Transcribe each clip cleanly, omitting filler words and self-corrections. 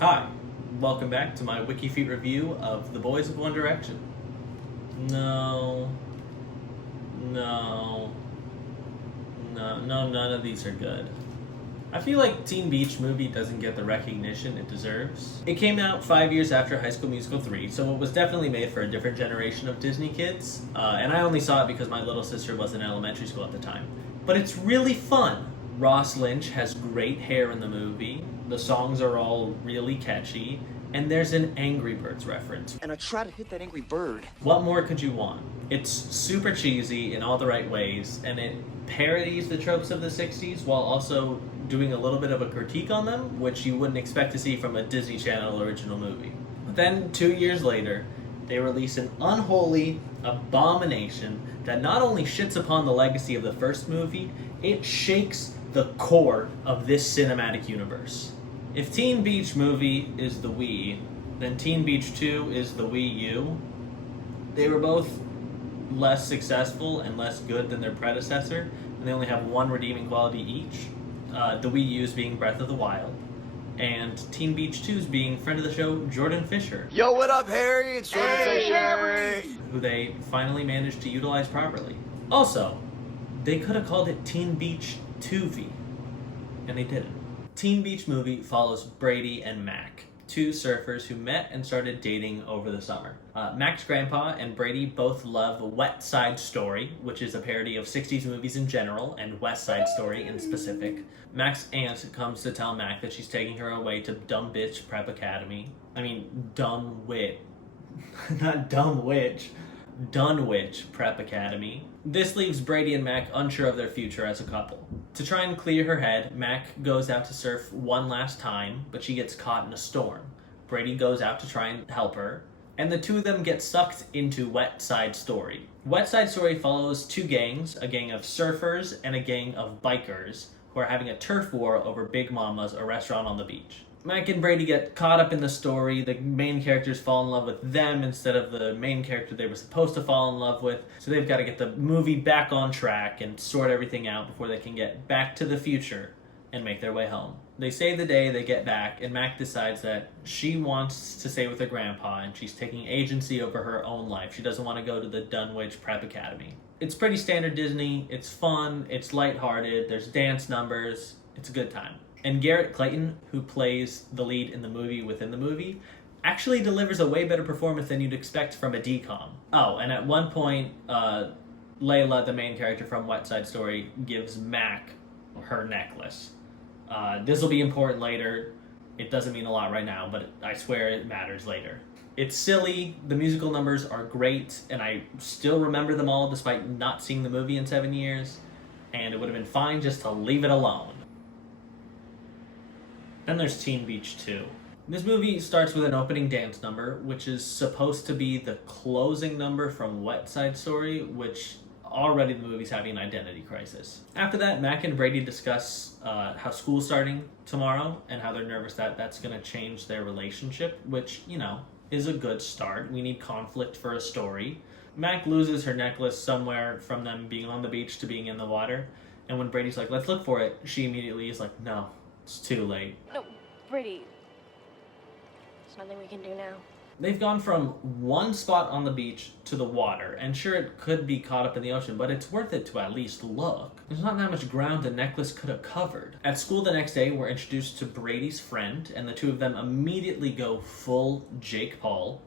Hi, welcome back to my WikiFeet review of The Boys of One Direction. No, no, none of these are good. I feel like Teen Beach Movie doesn't get the recognition it deserves. It came out 5 years after High School Musical 3, so it was definitely made for a different generation of Disney kids, and I only saw it because my little sister was in elementary school at the time. But it's really fun. Ross Lynch has great hair in the movie, the songs are all really catchy, and there's an Angry Birds reference. And I try to hit that angry bird. What more could you want? It's super cheesy in all the right ways, and it parodies the tropes of the 60s while also doing a little bit of a critique on them, which you wouldn't expect to see from a Disney Channel original movie. But then, 2 years later, they release an unholy abomination that not only shits upon the legacy of the first movie, it shakes the core of this cinematic universe. If Teen Beach Movie is the Wii, then Teen Beach 2 is the Wii U. They were both less successful and less good than their predecessor, and they only have one redeeming quality each. The Wii U's being Breath of the Wild, and Teen Beach 2's being friend of the show Jordan Fisher. Yo, what up, Harry? It's Jordan Fisher. Who they finally managed to utilize properly. Also, they could have called it Teen Beach 2V, and they didn't. Teen Beach Movie follows Brady and Mac, two surfers who met and started dating over the summer. Mac's grandpa and Brady both love Wet Side Story, which is a parody of 60s movies in general, and West Side Story in specific. Mac's aunt comes to tell Mac that she's taking her away to Dumb Bitch Prep Academy. I mean, Dumb Wit. Not Dumb Witch. Dunwich Prep Academy. This leaves Brady and Mac unsure of their future as a couple. To try and clear her head, Mac goes out to surf one last time, but she gets caught in a storm. Brady goes out to try and help her, and the two of them get sucked into Wet Side Story. Wet Side Story follows two gangs, a gang of surfers and a gang of bikers, who are having a turf war over Big Mama's, a restaurant on the beach. Mac and Brady get caught up in the story. The main characters fall in love with them instead of the main character they were supposed to fall in love with. So they've got to get the movie back on track and sort everything out before they can get back to the future and make their way home. They save the day, they get back, and Mac decides that she wants to stay with her grandpa and she's taking agency over her own life. She doesn't want to go to the Dunwich Prep Academy. It's pretty standard Disney. It's fun. It's lighthearted. There's dance numbers. It's a good time. And Garrett Clayton, who plays the lead in the movie within the movie, actually delivers a way better performance than you'd expect from a DCOM. Oh, and at one point, Layla, the main character from Wet Side Story, gives Mac her necklace. This will be important later. It doesn't mean a lot right now, but I swear it matters later. It's silly, the musical numbers are great, and I still remember them all despite not seeing the movie in 7 years, and it would have been fine just to leave it alone. Then there's Teen Beach 2. This movie starts with an opening dance number, which is supposed to be the closing number from Wet Side Story, which already the movie's having an identity crisis. After that, Mac and Brady discuss how school's starting tomorrow and how they're nervous that that's going to change their relationship, which, you know, is a good start. We need conflict for a story. Mac loses her necklace somewhere from them being on the beach to being in the water, and when Brady's like, let's look for it, she immediately is like, no. It's too late. No, Brady. There's nothing we can do now. They've gone from one spot on the beach to the water, and sure, it could be caught up in the ocean, but it's worth it to at least look. There's not that much ground the necklace could have covered. At school the next day, we're introduced to Brady's friend, and the two of them immediately go full Jake Paul.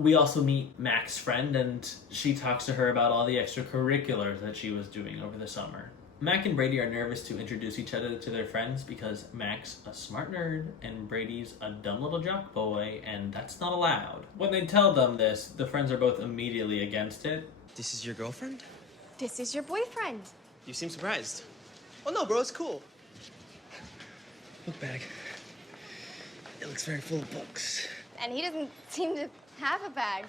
We also meet Mac's friend, and she talks to her about all the extracurriculars that she was doing over the summer. Mac and Brady are nervous to introduce each other to their friends because Mac's a smart nerd and Brady's a dumb little jock boy, and that's not allowed. When they tell them this, the friends are both immediately against it. This is your girlfriend? This is your boyfriend. You seem surprised. Oh no, bro, it's cool. Book bag. It looks very full of books. And he doesn't seem to have a bag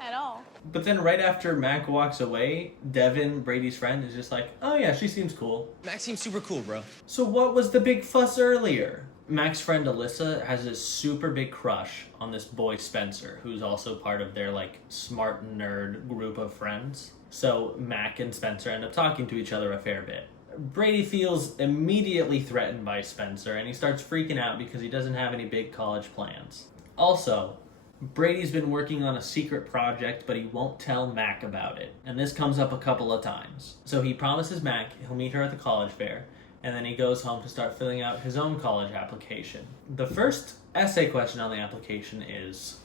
at all. But then right after Mac walks away, Devin, Brady's friend, is just like, oh yeah, she seems cool. Max seems super cool, bro. So what was the big fuss earlier? Mac's friend Alyssa has this super big crush on this boy Spencer, who's also part of their like smart nerd group of friends. So Mac and Spencer end up talking to each other a fair bit. Brady feels immediately threatened by Spencer, and he starts freaking out because he doesn't have any big college plans. Also, Brady's been working on a secret project, but he won't tell Mac about it, and this comes up a couple of times. So he promises Mac he'll meet her at the college fair, and then he goes home to start filling out his own college application. The first essay question on the application is,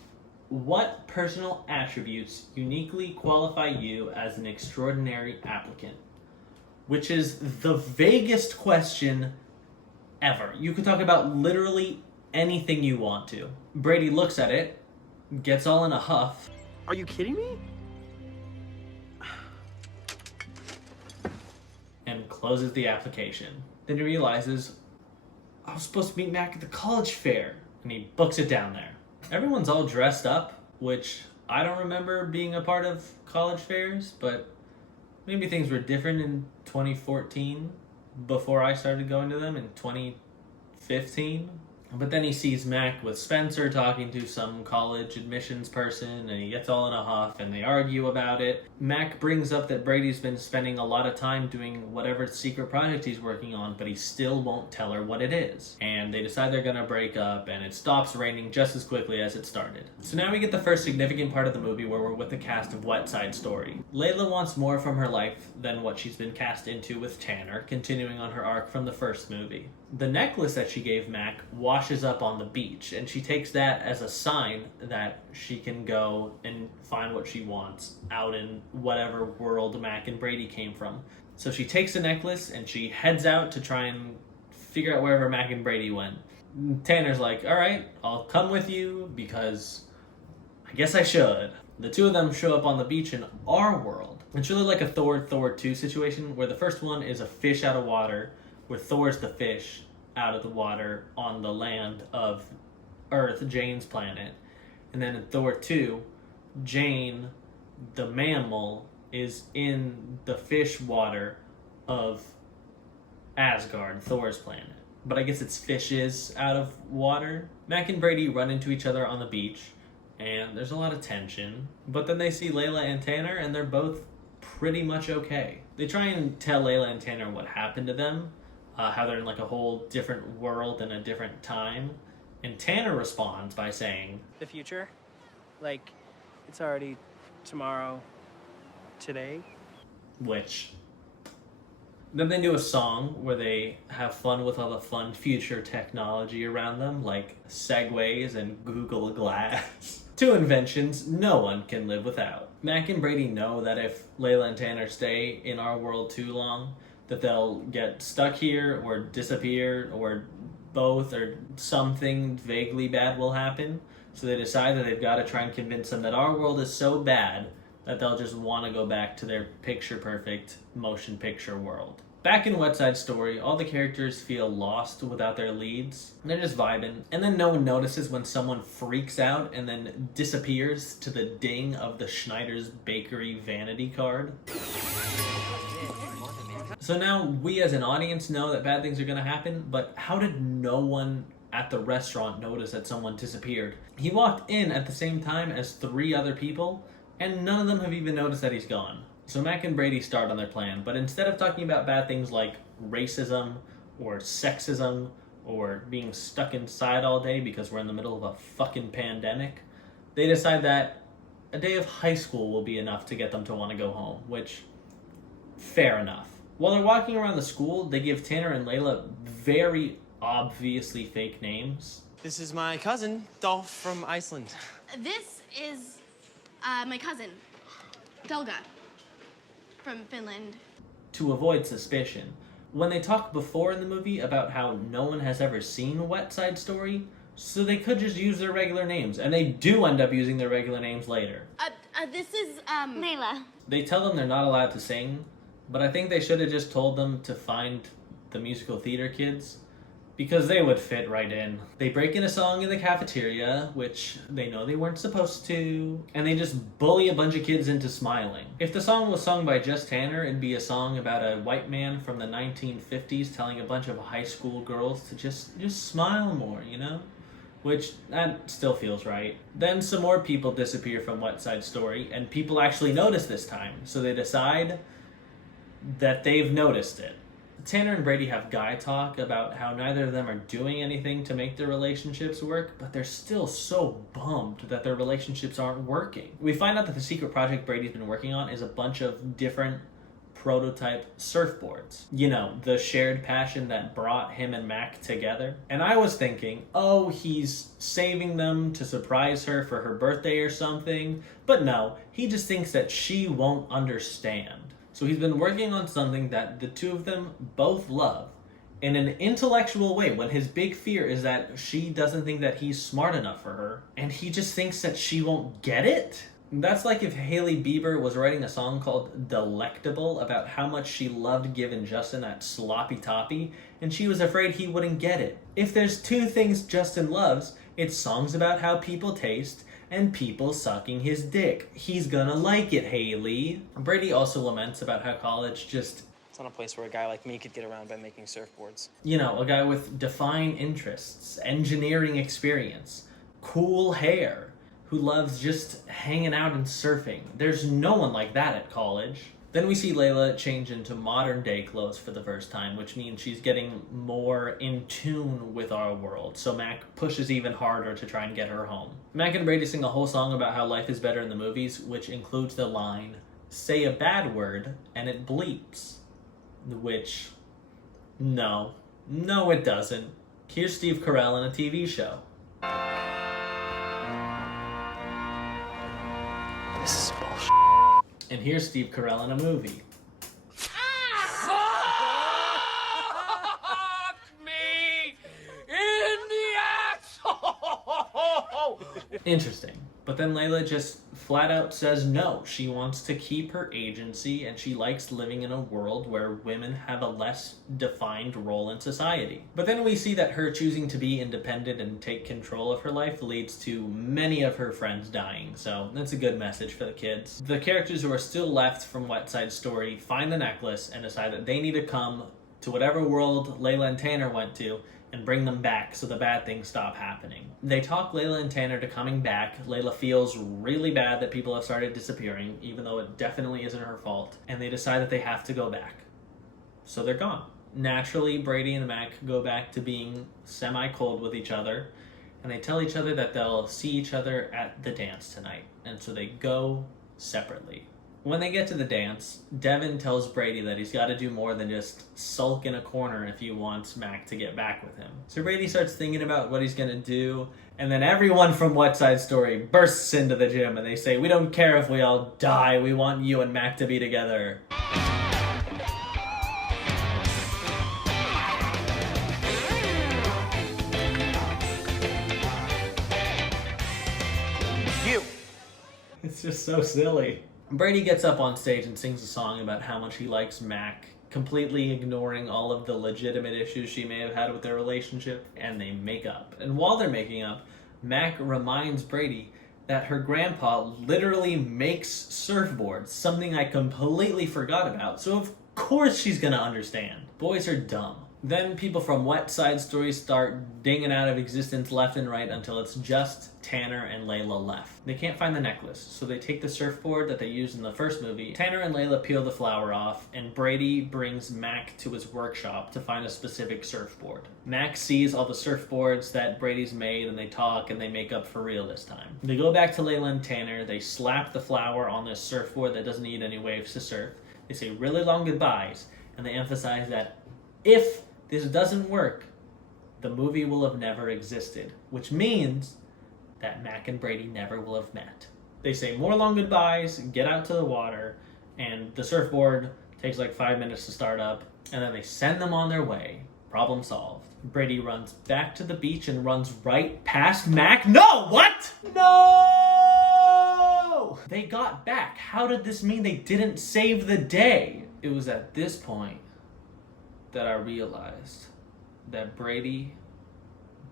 what personal attributes uniquely qualify you as an extraordinary applicant? Which is the vaguest question ever. You could talk about literally anything you want to. Brady looks at it, gets all in a huff. Are you kidding me? And closes the application. Then he realizes, I was supposed to meet Mac at the college fair. And he books it down there. Everyone's all dressed up, which I don't remember being a part of college fairs, but maybe things were different in 2014 before I started going to them in 2015. But then he sees Mac with Spencer talking to some college admissions person, and he gets all in a huff, and they argue about it. Mac brings up that Brady's been spending a lot of time doing whatever secret project he's working on, but he still won't tell her what it is. And they decide they're gonna break up, and it stops raining just as quickly as it started. So now we get the first significant part of the movie where we're with the cast of Wet Side Story. Layla wants more from her life than what she's been cast into with Tanner, continuing on her arc from the first movie. The necklace that she gave Mac washes up on the beach, and she takes that as a sign that she can go and find what she wants out in whatever world Mac and Brady came from. So she takes the necklace and she heads out to try and figure out wherever Mac and Brady went. Tanner's like, all right, I'll come with you because I guess I should. The two of them show up on the beach in our world. It's really like a Thor 2 situation where the first one is a fish out of water, where Thor's the fish out of the water on the land of Earth, Jane's planet. And then in Thor 2, Jane, the mammal, is in the fish water of Asgard, Thor's planet. But I guess it's fishes out of water. Mac and Brady run into each other on the beach, and there's a lot of tension. But then they see Layla and Tanner, and they're both pretty much okay. They try and tell Layla and Tanner what happened to them, how they're in like a whole different world and a different time. And Tanner responds by saying, the future? Like, it's already tomorrow, today? which... Then they do a song where they have fun with all the fun future technology around them, like Segways and Google Glass. Two inventions no one can live without. Mac and Brady know that if Layla and Tanner stay in our world too long, that they'll get stuck here or disappear or both, or something vaguely bad will happen. So they decide that they've got to try and convince them that our world is so bad that they'll just want to go back to their picture-perfect motion picture world. Back in Wet Side Story, all the characters feel lost without their leads. They're just vibing. And then no one notices when someone freaks out and then disappears to the ding of the Schneider's Bakery vanity card. So now we as an audience know that bad things are going to happen, but how did no one at the restaurant notice that someone disappeared? He walked in at the same time as 3 other people, and none of them have even noticed that he's gone. So Mac and Brady start on their plan, but instead of talking about bad things like racism or sexism or being stuck inside all day because we're in the middle of a fucking pandemic, they decide that a day of high school will be enough to get them to want to go home, which, fair enough. While they're walking around the school, they give Tanner and Layla very obviously fake names. This is my cousin, Dolph from Iceland. This is my cousin, Dolga, from Finland. To avoid suspicion. When they talk before in the movie about how no one has ever seen Wet Side Story, so they could just use their regular names, and they do end up using their regular names later. This is, Layla. They tell them they're not allowed to sing, but I think they should have just told them to find the musical theater kids because they would fit right in. They break in a song in the cafeteria, which they know they weren't supposed to, and they just bully a bunch of kids into smiling. If the song was sung by just Tanner, it'd be a song about a white man from the 1950s telling a bunch of high school girls to just smile more, you know? Which, that still feels right. Then some more people disappear from Wet Side Story, and people actually notice this time, so they decide that they've noticed it. Tanner and Brady have guy talk about how neither of them are doing anything to make their relationships work, but they're still so bummed that their relationships aren't working. We find out that the secret project Brady's been working on is a bunch of different prototype surfboards. You know, the shared passion that brought him and Mac together. And I was thinking, oh, he's saving them to surprise her for her birthday or something. But no, he just thinks that she won't understand. So he's been working on something that the two of them both love in an intellectual way, when his big fear is that she doesn't think that he's smart enough for her, and he just thinks that she won't get it. That's like if Hailey Bieber was writing a song called Delectable about how much she loved giving Justin that sloppy toppy, and she was afraid he wouldn't get it. If there's two things Justin loves, it's songs about how people taste and people sucking his dick. He's gonna like it, Hailey. Brady also laments about how college just... It's not a place where a guy like me could get around by making surfboards. You know, a guy with defined interests, engineering experience, cool hair, who loves just hanging out and surfing. There's no one like that at college. Then we see Layla change into modern day clothes for the first time, which means she's getting more in tune with our world. So Mac pushes even harder to try and get her home. Mac and Brady sing a whole song about how life is better in the movies, which includes the line, "Say a bad word and it bleeps." Which, no it doesn't. Here's Steve Carell in a TV show. This is bullshit. And here's Steve Carell in a movie. Fuck me in the asshole! Interesting. But then Layla just flat out says no. She wants to keep her agency, and she likes living in a world where women have a less defined role in society. But then we see that her choosing to be independent and take control of her life leads to many of her friends dying, so that's a good message for the kids. The characters who are still left from Wet Side Story find the necklace and decide that they need to come to whatever world Layla and Tanner went to and bring them back so the bad things stop happening. They talk Layla and Tanner to coming back. Layla feels really bad that people have started disappearing, even though it definitely isn't her fault, and they decide that they have to go back. So they're gone. Naturally, Brady and Mac go back to being semi-cold with each other, and they tell each other that they'll see each other at the dance tonight, and so they go separately. When they get to the dance, Devin tells Brady that he's got to do more than just sulk in a corner if he wants Mac to get back with him. So Brady starts thinking about what he's going to do, and then everyone from Wet Side Story bursts into the gym and they say, "We don't care if we all die, we want you and Mac to be together." You! It's just so silly. Brady gets up on stage and sings a song about how much he likes Mac, completely ignoring all of the legitimate issues she may have had with their relationship, and they make up. And while they're making up, Mac reminds Brady that her grandpa literally makes surfboards, something I completely forgot about, so of course she's gonna understand. Boys are dumb. Then people from Wet Side Story start dinging out of existence left and right until it's just Tanner and Layla left. They can't find the necklace, so they take the surfboard that they used in the first movie. Tanner and Layla peel the flower off, and Brady brings Mac to his workshop to find a specific surfboard. Mac sees all the surfboards that Brady's made, and they talk and they make up for real this time. They go back to Layla and Tanner, they slap the flower on this surfboard that doesn't need any waves to surf. They say really long goodbyes, and they emphasize that if this doesn't work, the movie will have never existed, which means that Mac and Brady never will have met. They say more long goodbyes, get out to the water, and the surfboard takes like 5 minutes to start up, and then they send them on their way. Problem solved. Brady runs back to the beach and runs right past Mac. No! What? No! They got back. How did this mean they didn't save the day? It was at this point that I realized that Brady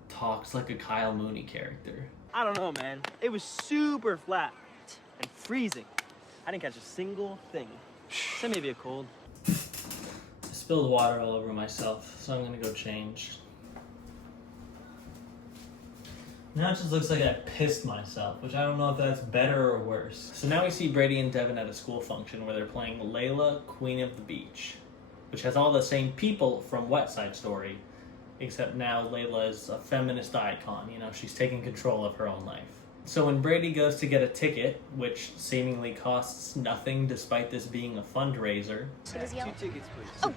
talks like a Kyle Mooney character. I don't know, man. It was super flat and freezing. I didn't catch a single thing. Except maybe a cold. I spilled water all over myself, so I'm gonna go change. Now it just looks like I pissed myself, which I don't know if that's better or worse. So now we see Brady and Devin at a school function where they're playing Layla, Queen of the Beach, which has all the same people from West Side Story, except now Layla is a feminist icon. You know, she's taking control of her own life. So when Brady goes to get a ticket, which seemingly costs nothing despite this being a fundraiser, It was yellow. 2 tickets, please. Oh.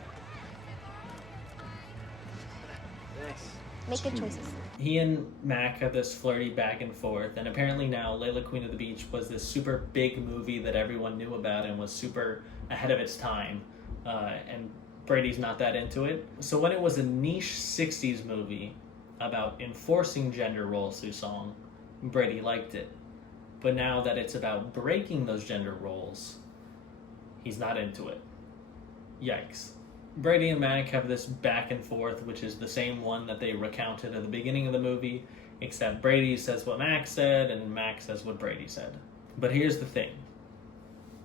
Thanks. Make good choices. he and Mac have this flirty back and forth, and apparently now Layla, Queen of the Beach was this super big movie that everyone knew about and was super ahead of its time, and Brady's not that into it. So when it was a niche 60s movie about enforcing gender roles through song, Brady liked it. But now that it's about breaking those gender roles, he's not into it. Yikes. Brady and Mac have this back and forth, which is the same one that they recounted at the beginning of the movie, except Brady says what Mac said and Mac says what Brady said. But here's the thing.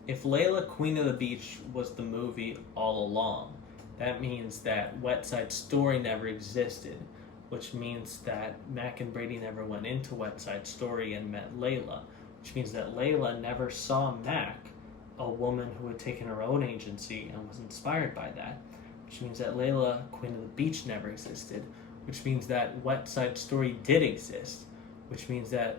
If Layla, Queen of the Beach was the movie all along, that means that West Side Story never existed, which means that Mac and Brady never went into West Side Story and met Layla, which means that Layla never saw Mac, a woman who had taken her own agency and was inspired by that, which means that Layla, Queen of the Beach, never existed, which means that West Side Story did exist, which means that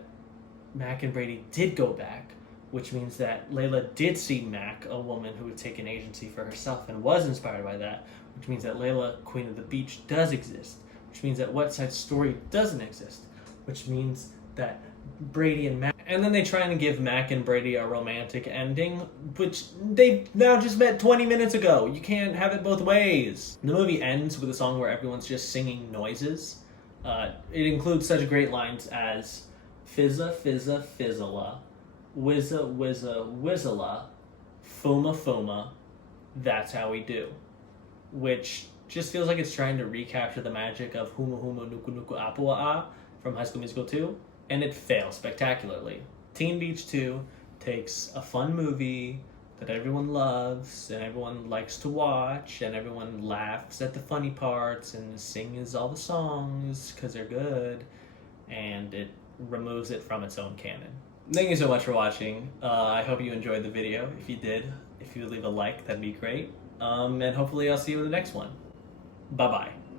Mac and Brady did go back, which means that Layla did see Mac, a woman who had taken agency for herself and was inspired by that, which means that Layla, Queen of the Beach, does exist, which means that West Side Story doesn't exist, which means that Brady and Mac, and then they try and give Mac and Brady a romantic ending, which they now just met 20 minutes ago. You can't have it both ways. The movie ends with a song where everyone's just singing noises. It includes such great lines as fizza, fizza, fizzla, whizza, whizza, whizzla, fuma, fuma, that's how we do. Which just feels like it's trying to recapture the magic of huma huma nuku nuku apua from High School Musical 2. And it fails spectacularly. Teen Beach 2 takes a fun movie that everyone loves and everyone likes to watch and everyone laughs at the funny parts and sings all the songs because they're good, and it removes it from its own canon. Thank you so much for watching. I hope you enjoyed the video. If you did, if you would leave a like, that'd be great. And hopefully I'll see you in the next one. Bye-bye.